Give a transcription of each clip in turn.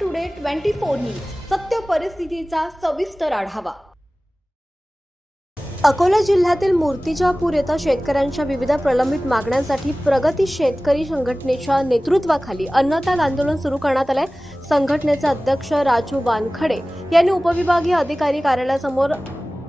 Today 24 news सत्य परिस्थितीचा सविस्तर आढावा। अकोला जिल्ह्यातील मूर्तिजापूर येथे शेतकऱ्यांच्या विविध प्रलंबित मागण्यांसाठी प्रगती शेतकरी संघटनेच्या नेतृत्वाखाली अन्नदान आंदोलन सुरू करण्यात आले। संघटनेचे अध्यक्ष राजू वानखडे यांनी उपविभागीय अधिकारी कार्यालयासमोर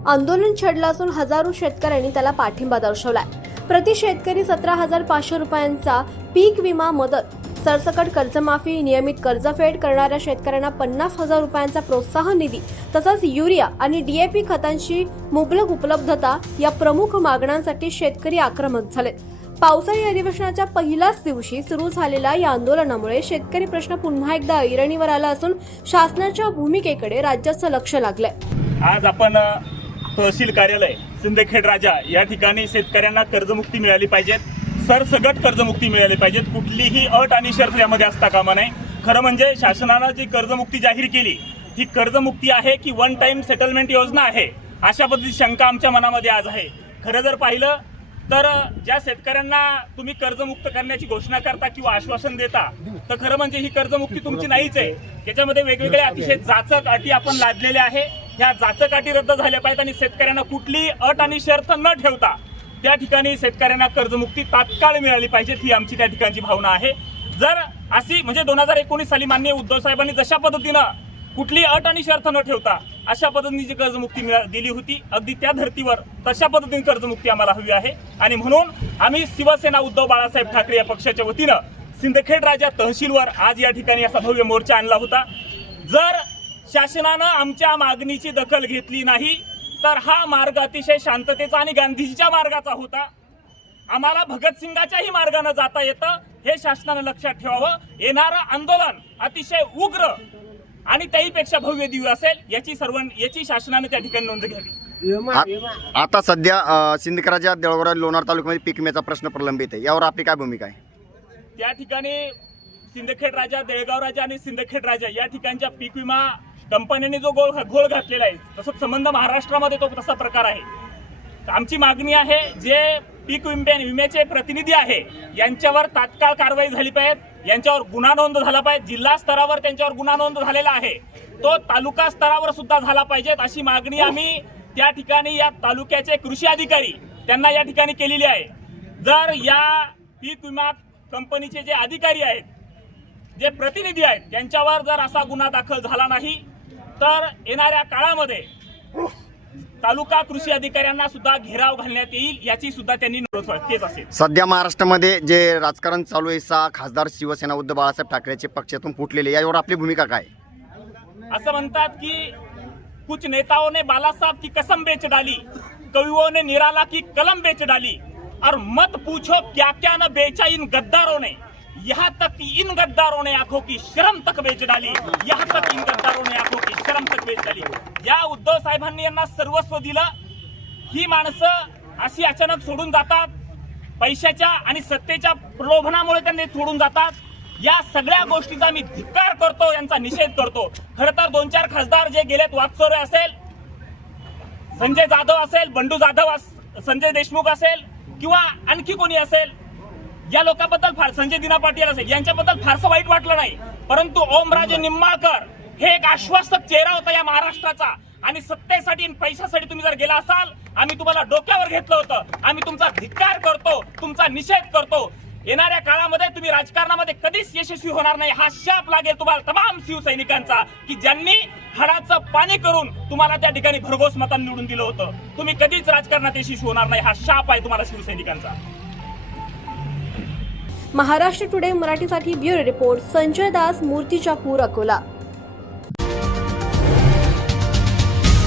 आंदोलन छेडलं असून हजारो शेतकऱ्यांनी त्याला पाठिंबा दर्शवलाय। प्रति शेतकरी 17,500 रुपयांचा पीक विमा मदत, सरसकट कर्जमाफी, नियमित कर्जफेड करणाऱ्या शेतकऱ्यांना 50,000 रुपयांचा प्रोत्साहन निधी तसंच युरिया आणि डीएपी खतांची मुबलक उपलब्धता या प्रमुख मागण्यांसाठी शेतकरी आक्रमक झाले। पावसाळी अधिवेशनाच्या पहिल्याच दिवशी सुरू झालेल्या या आंदोलनामुळे शेतकरी प्रश्न पुन्हा एकदा ऐरणीवर आला असून शासनाच्या भूमिकेकडे राज्याचं लक्ष लागलंय। आज आपण तहसील कार्यालय सिंदखेड राजा या ठिकाणी शेतकऱ्यांना कर्जमुक्ती मिळाली पाहिजे, सरसगट कर्जमुक्ती मिळाली पाहिजे, कुठलीही अट आणि शर्त यामध्ये असता कामा नये। खरं म्हणजे शासनाने जी कर्जमुक्ती जाहीर केली ही कर्जमुक्ती आहे की वन टाइम सेटलमेंट योजना आहे, अशा पद्धतीची शंका आमच्या मनामध्ये आज आहे। खरं जर पाहिलं तर ज्या शेतकऱ्यांना तुम्ही कर्जमुक्त करण्याची घोषणा करता किंवा आश्वासन देता तर खरं म्हणजे ही कर्जमुक्ती तुमची नाहीच आहे। त्याच्यामध्ये वेगवेगळे अतिशय जाचक अटी आपण लादलेल्या आहे। ह्या जाचक अटी रद्द झाल्या पाहिजेत आणि शेतकऱ्यांना कुठलीही अट आणि शर्त न ठेवता त्या ठिकाणी शेतकऱ्यांना कर्जमुक्ती तात्काळ मिळाली पाहिजे, ही आमची त्या ठिकाणची भावना आहे। जर अशी म्हणजे 2019 साली माननीय उद्धव साहेबांनी जशा पद्धतीनं कुठली अट आणि शर्त न ठेवता अशा पद्धतीने जी कर्जमुक्ती दिली होती अगदी त्या धर्तीवर तशा पद्धतीने कर्जमुक्ती आम्हाला हवी आहे। आणि म्हणून आम्ही शिवसेना उद्धव बाळासाहेब ठाकरे या पक्षाच्या वतीनं सिंदखेड राजा तहसीलवर आज या ठिकाणी असा भव्य मोर्चा आणला होता। जर शासनानं आमच्या मागणीची दखल घेतली नाही तर हा मार्ग अतिशय शांततेचा आणि गांधीजीच्या मार्गाचा होता। आम्हाला भगतसिंगाच्याही मार्गाने जाता येतं, हे शासनाने लक्षात ठेवावं। येणारं आंदोलन अतिशय उग्र आणि त्याहीपेक्षा भव्य दिव्य असेल याची शासनाने त्या ठिकाणी नोंद घ्यावी। आता सध्या सिंदखेड राजा देऊळगाव लोणार तालुक्यामध्ये पीक विम्याचा प्रश्न प्रलंबित आहे, यावर आपली काय भूमिका आहे? त्या ठिकाणी सिंदखेड राजा, देऊळगाव राजा आणि सिंदखेड राजा या ठिकाणच्या पीक विमा कंपन्यांनी जो घोळ घातलेला आहे तसंच संबंध महाराष्ट्रामध्ये तो तसा प्रकार आहे। आमची मागणी आहे जे पीक विम्याचे प्रतिनिधी आहे यांच्यावर तात्काळ कारवाई झाली पाहिजे, यांच्यावर गुन्हा नोंद झाला पाहिजे। जिल्हा स्तरावर त्यांच्यावर गुन्हा नोंद झालेला आहे, तो तालुका स्तरावर सुद्धा झाला पाहिजे अशी मागणी आम्ही त्या ठिकाणी या तालुक्याचे कृषी अधिकारी त्यांना या ठिकाणी केलेली आहे। जर या पीक विमा कंपनीचे जे अधिकारी आहेत, जे प्रतिनिधी आहेत, त्यांच्यावर जर असा गुन्हा दाखल झाला नाही तर येणाऱ्या काळामध्ये तालुका कृषी अधिकाऱ्यांना सुद्धा घेराव घालण्यात येईल, याची सुद्धा त्यांनी नोंद केली असेल। सध्या महाराष्ट्रामध्ये जे राजकारण चालू आहे, 6 खासदार शिवसेना उद्धव बाळासाहेब ठाकरेचे पक्षातून फुटलेले, यावर आपली भूमिका काय? असं म्हणतात की कुछ नेताओं ने बाला साहब की कसम बेच डाली, कवियों ने निराला की कलम बेच डाली, और मत पूछो क्या क्या न बेचा इन गद्दारों ने, यहाँ तक कि इन गद्दारों ने आंखों की शर्म तक बेच डाली, यहाँ तक इन गद्दारों ने आंखों की शर्म तक बेच डाली। या उद्धव साहेबांनी यांना सर्वस्व दिलं, ही माणसं अशी अचानक सोडून जातात, पैशाच्या आणि सत्तेच्या प्रलोभनामुळे त्यांनी सोडून जातात। या सगळ्या गोष्टीचा मी धिक्कार करतो, यांचा निषेध करतो। खरं तर 2-4 खासदार जे गेलेत, वाकचौरे असेल, संजय जाधव असेल, बंडू जाधव, संजय देशमुख असेल किंवा आणखी कोणी असेल, या लोकांबद्दल संजय दिना पाटील असेल, यांच्याबद्दल फारसं वाईट वाटलं नाही, परंतु ओमराजे निंबाळकर हे एक आश्वासक चेहरा होता या महाराष्ट्राचा। आणि सत्तेसाठी आणि पैशासाठी तुम्ही जर गेला असाल, आम्ही तुम्हाला डोक्यावर घेतलं होतं। आम्ही तुमचा धिक्कार करतो, तुमचा निषेध करतो। येणाऱ्या काळामध्ये तुम्ही राजकारणामध्ये कधीच यशस्वी होणार नाही, हा शाप लागेल तुम्हाला तमाम शिवसैनिकांचा की ज्यांनी हाडाचं पाणी करून तुम्हाला त्या ठिकाणी भरघोस मतांनी निवडून दिलं होतं। तुम्ही कधीच राजकारणात यशस्वी होणार नाही, हा शाप आहे तुम्हाला शिवसैनिकांचा। महाराष्ट्र टुडे मराठीसाठी ब्युरो रिपोर्ट संजय दास, मूर्तिजापूर, अकोला।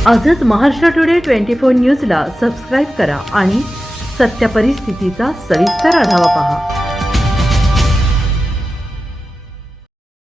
आजच महाराष्ट्र टुडे 24 न्यूजला सबस्क्राईब करा आणि सत्य परिस्थितीचा सविस्तर आढावा पहा।